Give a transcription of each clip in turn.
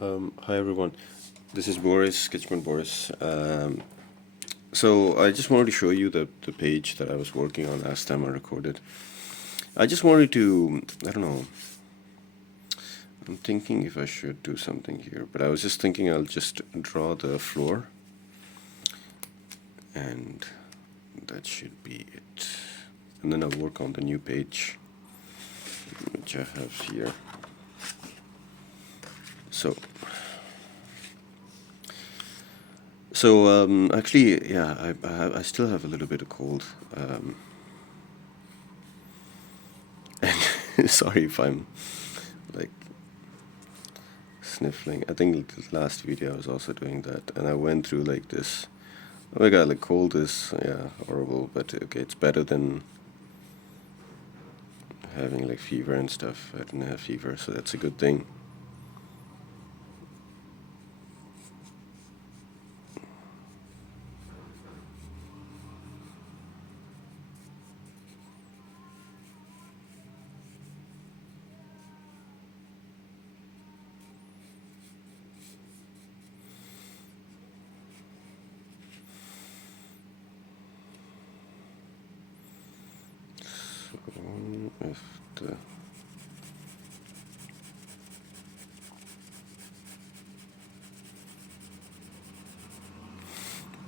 Hi everyone, this is Boris, Sketchman Boris. So I just wanted to show you the page that I was working on last time I recorded. I just wanted to, I don't know, I'm thinking if I should do something here, but I was just thinking I'll just draw the floor and that should be it. And then I'll work on the new page, which I have here. So actually, yeah, I still have a little bit of cold. And sorry if I'm like sniffling. I think the last video I was also doing that, and I went through like this. Oh my god, like cold is horrible, but okay, it's better than having like fever and stuff. I didn't have fever, so that's a good thing. If the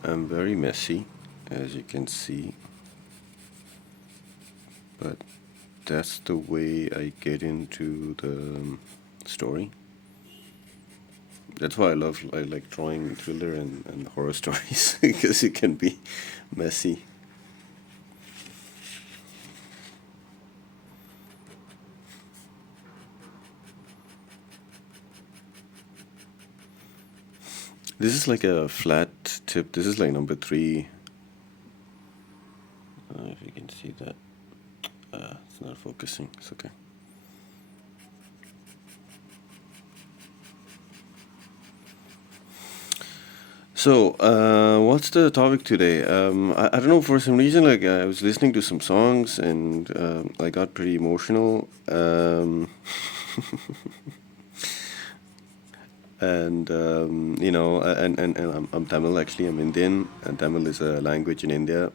I'm very messy, as you can see, but that's the way I get into the story. That's why I like drawing thriller and horror stories because it can be messy. This is like a flat tip. This is like number 3. I don't know if you can see that. It's not focusing. It's okay. So, what's the topic today? I don't know. For some reason, like I was listening to some songs and I got pretty emotional. And I'm Tamil actually. I'm Indian, and Tamil is a language in India.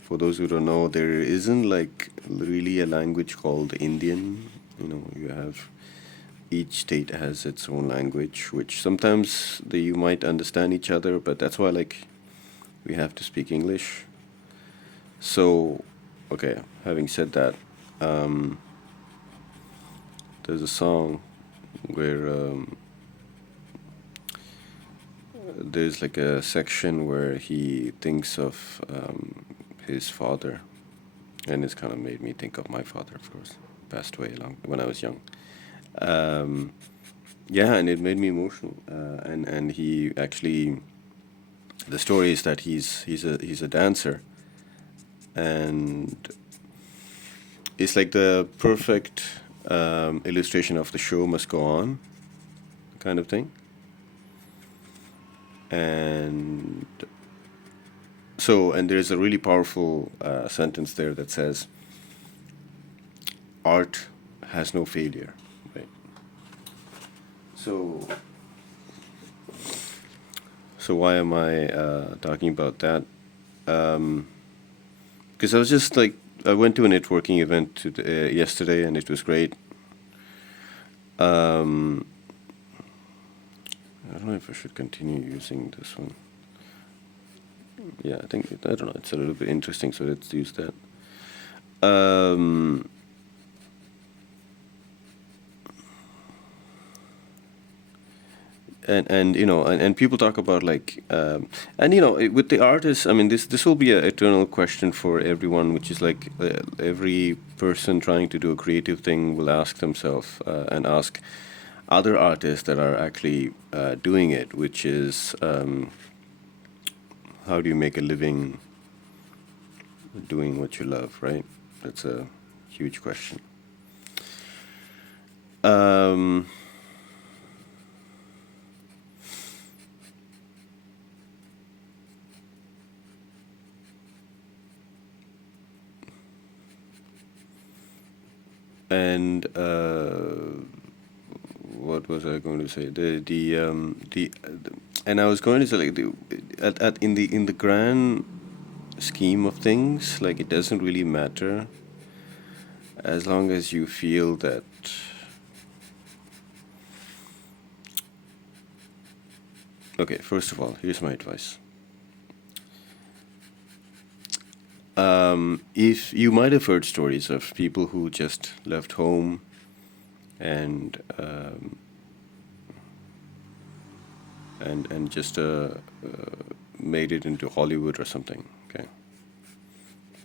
For those who don't know, there isn't like really a language called Indian. You have each state has its own language, which sometimes you might understand each other, but that's why like we have to speak English. So, okay. Having said that, there's a song where there's like a section where he thinks of his father, and it's kind of made me think of my father, of course, passed away long when I was young. Um, yeah, and it made me emotional. And he actually, the story is that he's a dancer, and it's like the perfect illustration of the show must go on kind of thing. And and there's a really powerful sentence there that says, art has no failure, right? So, so why am I talking about that? Because I was just like, I went to a networking event yesterday, and it was great. Um, I don't know if I should continue using this one. Yeah, I don't know. It's a little bit interesting, so let's use that. Um, and people talk about like with the artists. I mean, this will be an eternal question for everyone, which is like every person trying to do a creative thing will ask themselves and ask other artists that are actually doing it, which is how do you make a living doing what you love, right? That's a huge question. Um, and what was I going to say? And I was going to say like in the grand scheme of things, like it doesn't really matter as long as you feel that. Okay, first of all, here's my advice. If you might have heard stories of people who just left home and and just made it into Hollywood or something. Okay,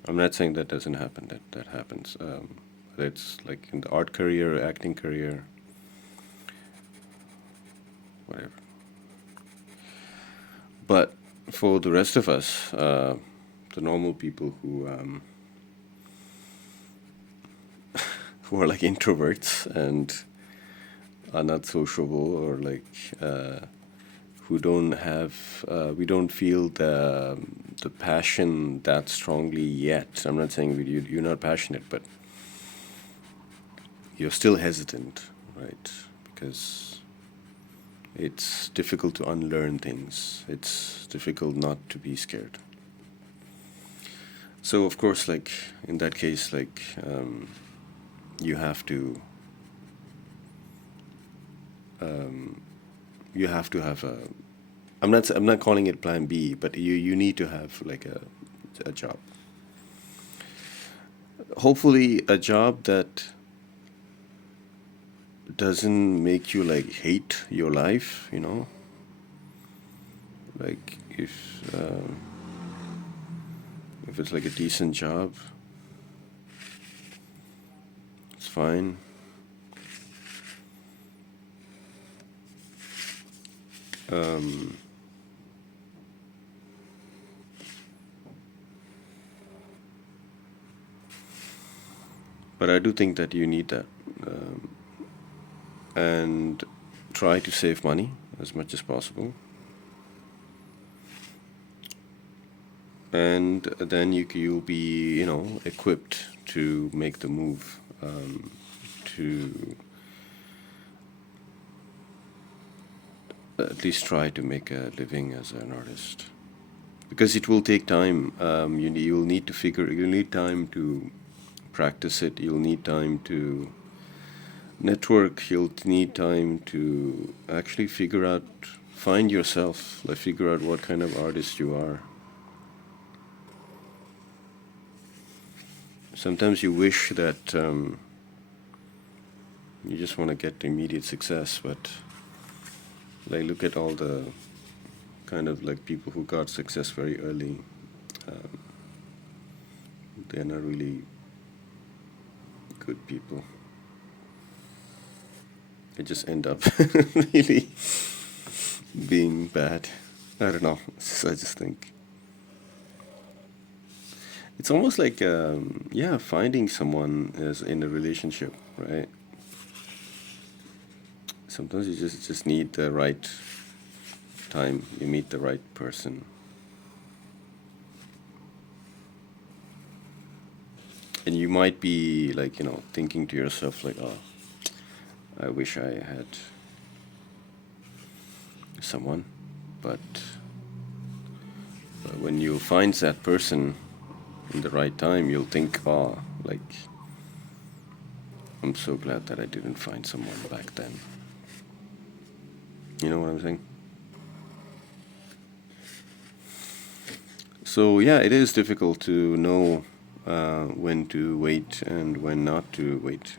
I'm not saying that doesn't happen. That happens. It's like in the art career, acting career, whatever. But for the rest of us, the normal people who are like introverts and are not sociable, or like who don't have we don't feel the passion that strongly yet. I'm not saying you're not passionate, but you're still hesitant, right? Because it's difficult to unlearn things. It's difficult not to be scared. So of course, like in that case, like you have to have a. I'm not calling it Plan B, but you need to have like a job. Hopefully, a job that doesn't make you like hate your life. Like if it's like a decent job, it's fine. But I do think that you need that, and try to save money as much as possible. And then you'll be equipped to make the move, to at least try to make a living as an artist, because it will take time. You'll need time to practice it. You'll need time to network. You'll need time to actually find yourself, like figure out what kind of artist you are. Sometimes you wish that you just want to get immediate success, but like look at all the kind of like people who got success very early. Um, they're not really good people. They just end up really being bad. I don't know. I just think it's almost like finding someone is in a relationship, right? Sometimes you just need the right time. You meet the right person. And you might be like, thinking to yourself like, oh, I wish I had someone. But when you find that person in the right time, you'll think, oh, like, I'm so glad that I didn't find someone back then. You know what I'm saying? So yeah, it is difficult to know when to wait and when not to wait.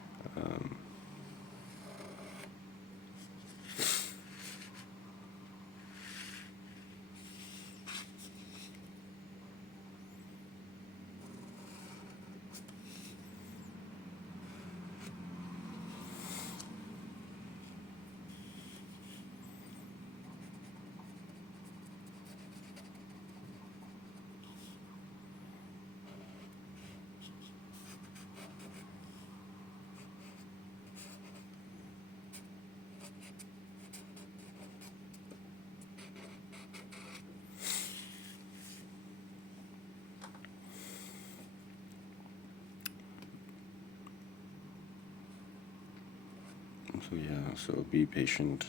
So yeah, so be patient.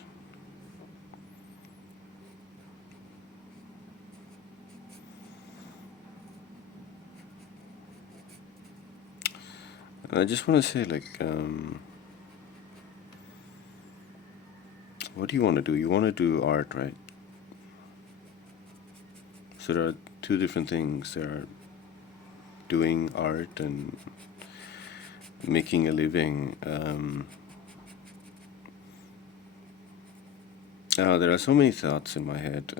I just want to say, like, what do you want to do? You want to do art, right? So there are two different things. There are doing art and making a living. There are so many thoughts in my head,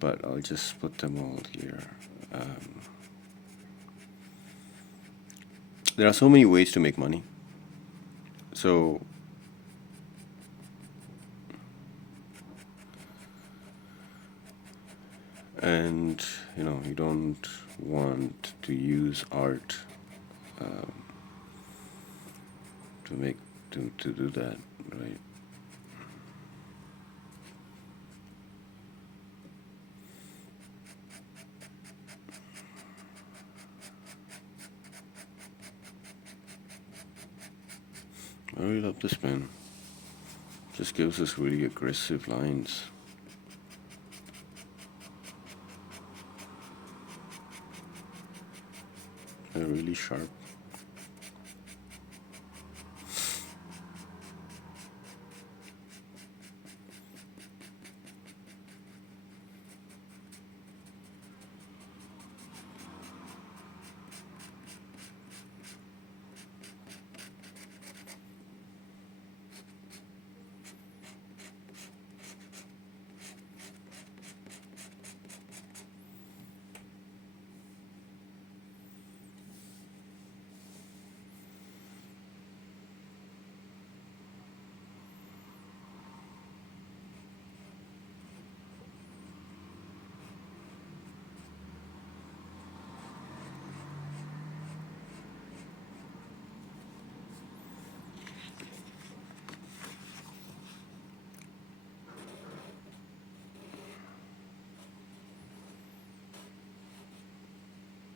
but I'll just put them all here. Um, there are so many ways to make money. So and you don't want to use art um, to make to do that, right? I really love this pen. Just gives us really aggressive lines. They're really sharp.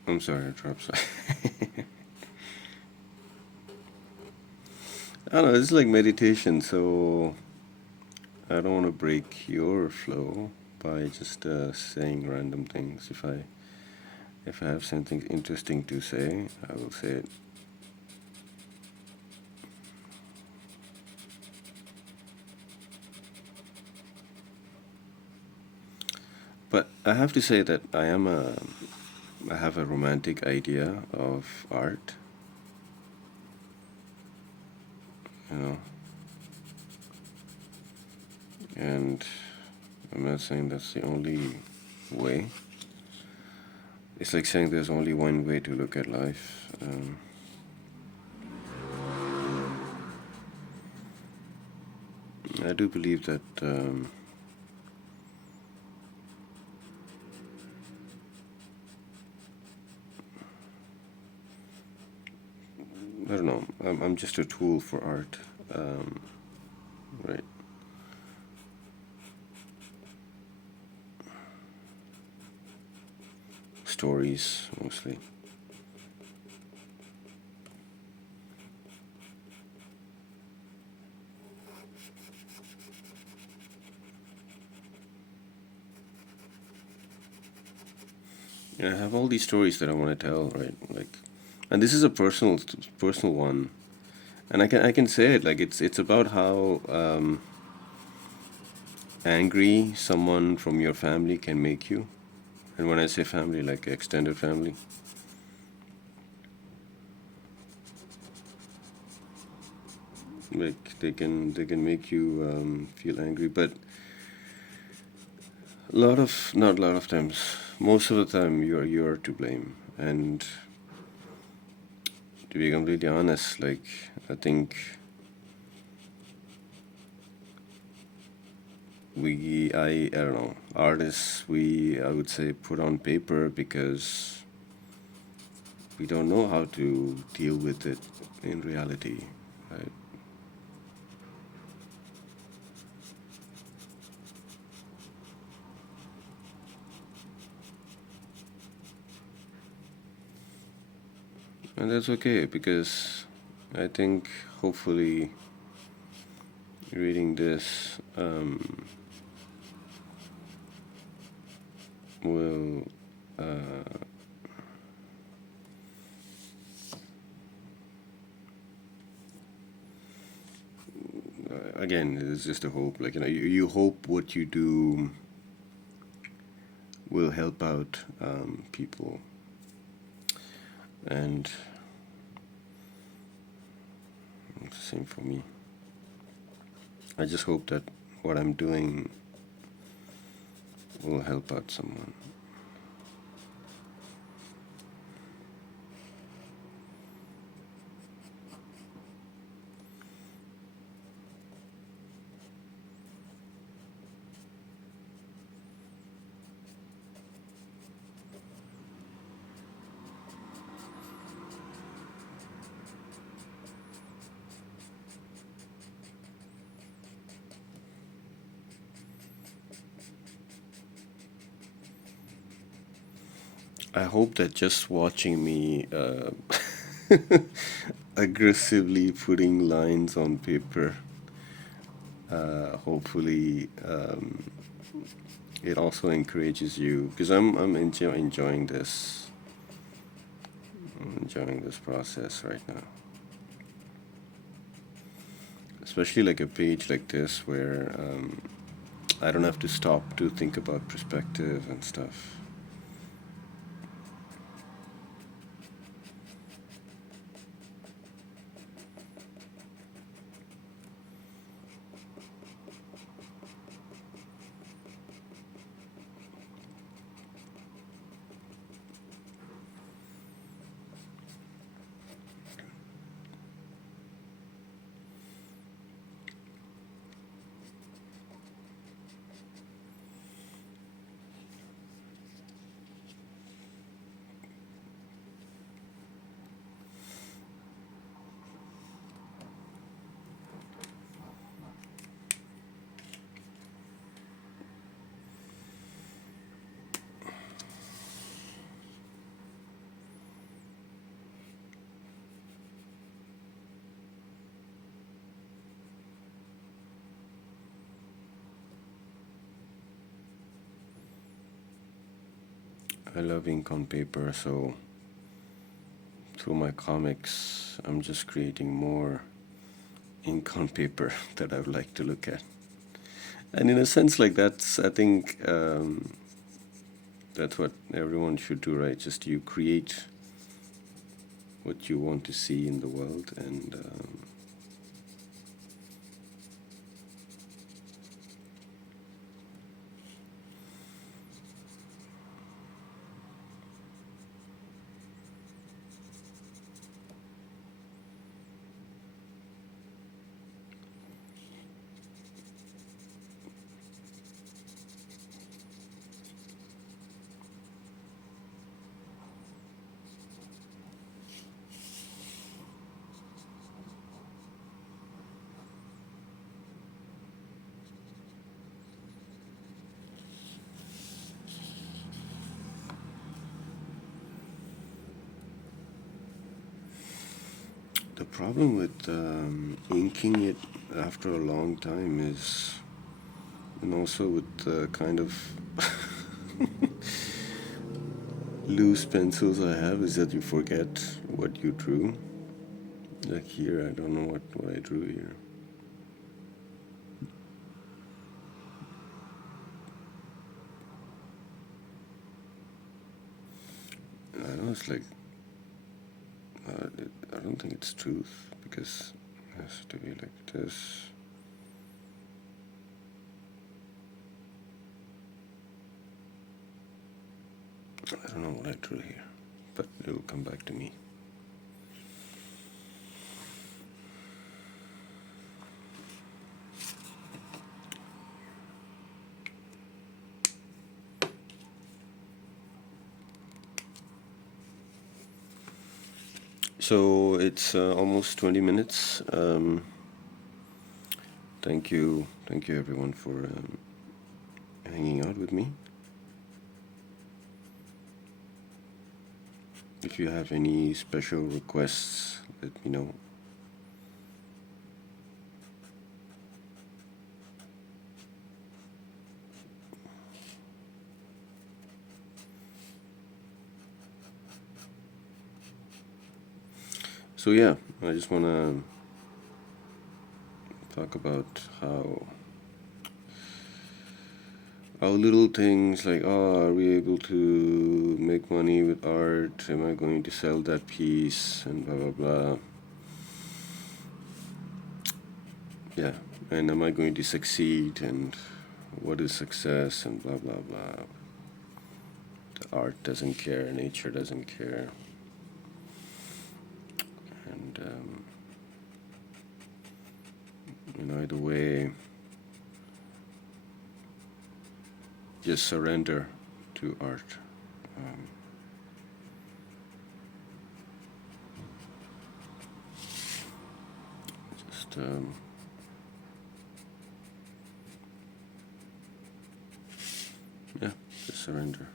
I'm sorry, I dropped. I don't know. It's like meditation, so I don't want to break your flow by just saying random things. If I have something interesting to say, I will say it. But I have to say that I have a romantic idea of art, you know, and I'm not saying that's the only way. It's like saying there's only one way to look at life. I do believe that I don't know. I'm just a tool for art, right? Stories mostly. Yeah, I have all these stories that I want to tell, right? Like, and this is a personal one, and I can say it like it's about how angry someone from your family can make you. And when I say family, like extended family, like they can make you feel angry. But not a lot of times, most of the time you're to blame. And to be completely honest, like I think I don't know, artists, I would say put on paper because we don't know how to deal with it in reality, right? And that's okay because I think hopefully reading this will again, it's just a hope. Like, you hope what you do will help out people, and it's the same for me. I just hope that what I'm doing will help out someone. I hope that just watching me aggressively putting lines on paper, hopefully it also encourages you, because I'm enjoying this. I'm enjoying this process right now. Especially like a page like this where I don't have to stop to think about perspective and stuff. I love ink on paper, so through my comics, I'm just creating more ink on paper that I would like to look at. And in a sense, like that's, I think that's what everyone should do, right? Just you create what you want to see in the world, and the problem with inking it after a long time is, and also with the kind of loose pencils I have, is that you forget what you drew. Like here, I don't know what I drew here. I know it's like, I don't think it's truth, because it has to be like this. I don't know what I drew here, but it will come back to me. So it's almost 20 minutes. Thank you everyone for hanging out with me. If you have any special requests, let me know. So yeah, I just want to talk about how little things like, oh, are we able to make money with art? Am I going to sell that piece? And blah blah blah. Yeah, and am I going to succeed? And what is success? And blah blah blah. The art doesn't care, nature doesn't care, and either way, just surrender to art. Um, just yeah, just surrender.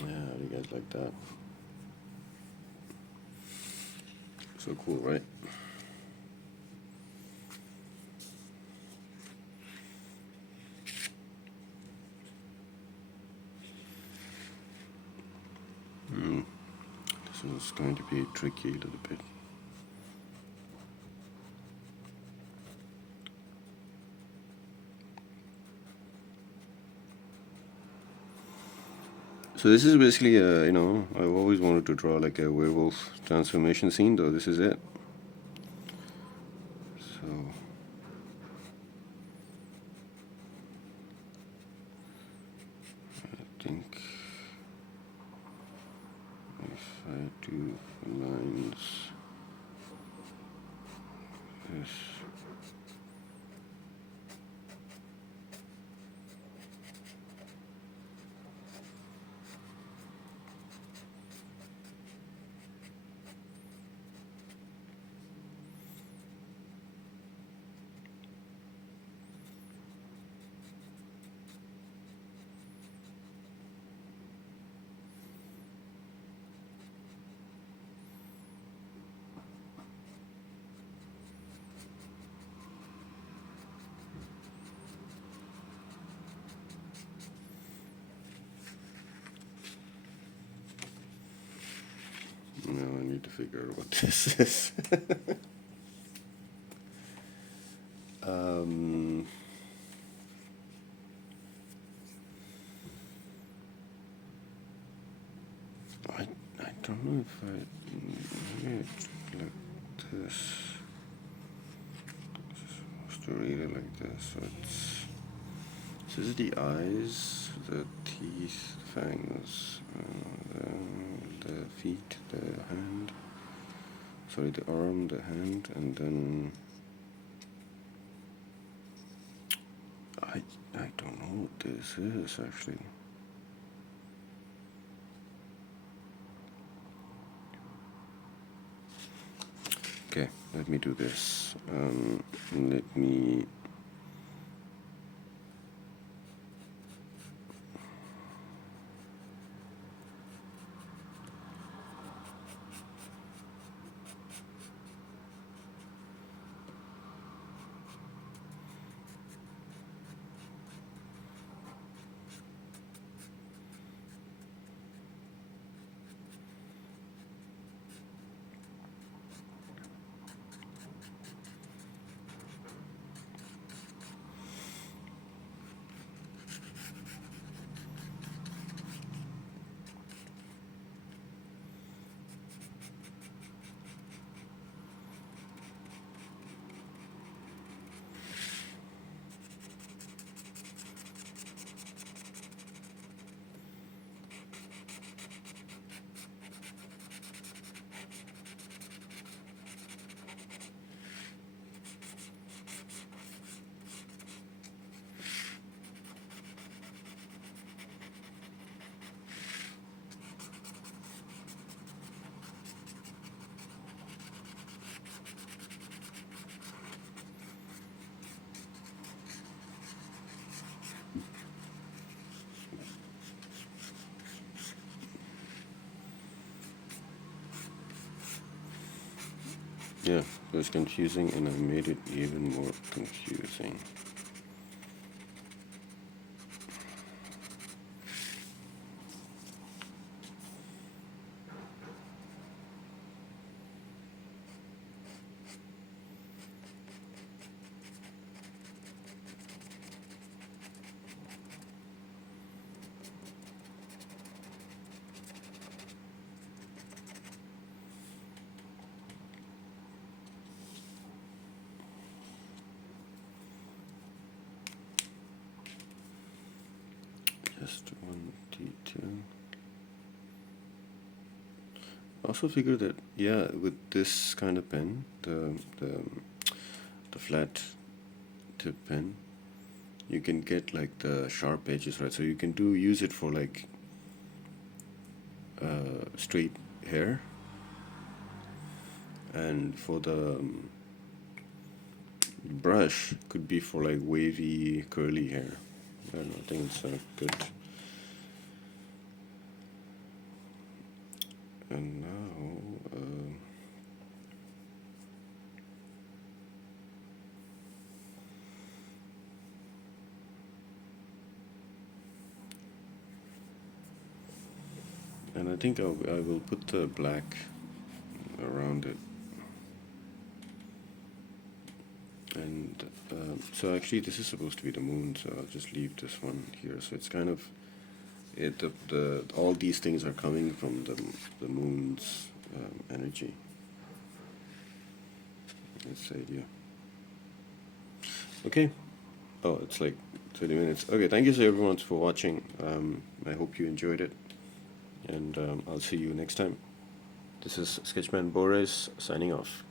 Yeah, you guys like that? So cool, right? This is going to be tricky a little bit. So this is basically I've always wanted to draw like a werewolf transformation scene, though this is it. So I think if I do lines this. Now I need to figure out what this is. um, I don't know if I. this. Supposed to read it like this. So it's. So this is the eyes, the teeth, fangs, the feet, the hand. Sorry, the arm, the hand, and then I don't know what this is actually. Okay, let me do this. Let me. Yeah, it was confusing and I made it even more confusing. Just one detail. I also figured that with this kind of pen, the flat tip pen, you can get like the sharp edges, right? So you can use it for like straight hair, and for the brush could be for like wavy curly hair. I don't know, I think it's good. And now and I think I will put the black around it. And so actually this is supposed to be the moon, so I'll just leave this one here. So it's kind of all these things are coming from the moon's energy. That's the idea. Okay. Oh, it's like 30 minutes. Okay, thank you so everyone for watching. I hope you enjoyed it, and I'll see you next time. This is Sketchman Boris signing off.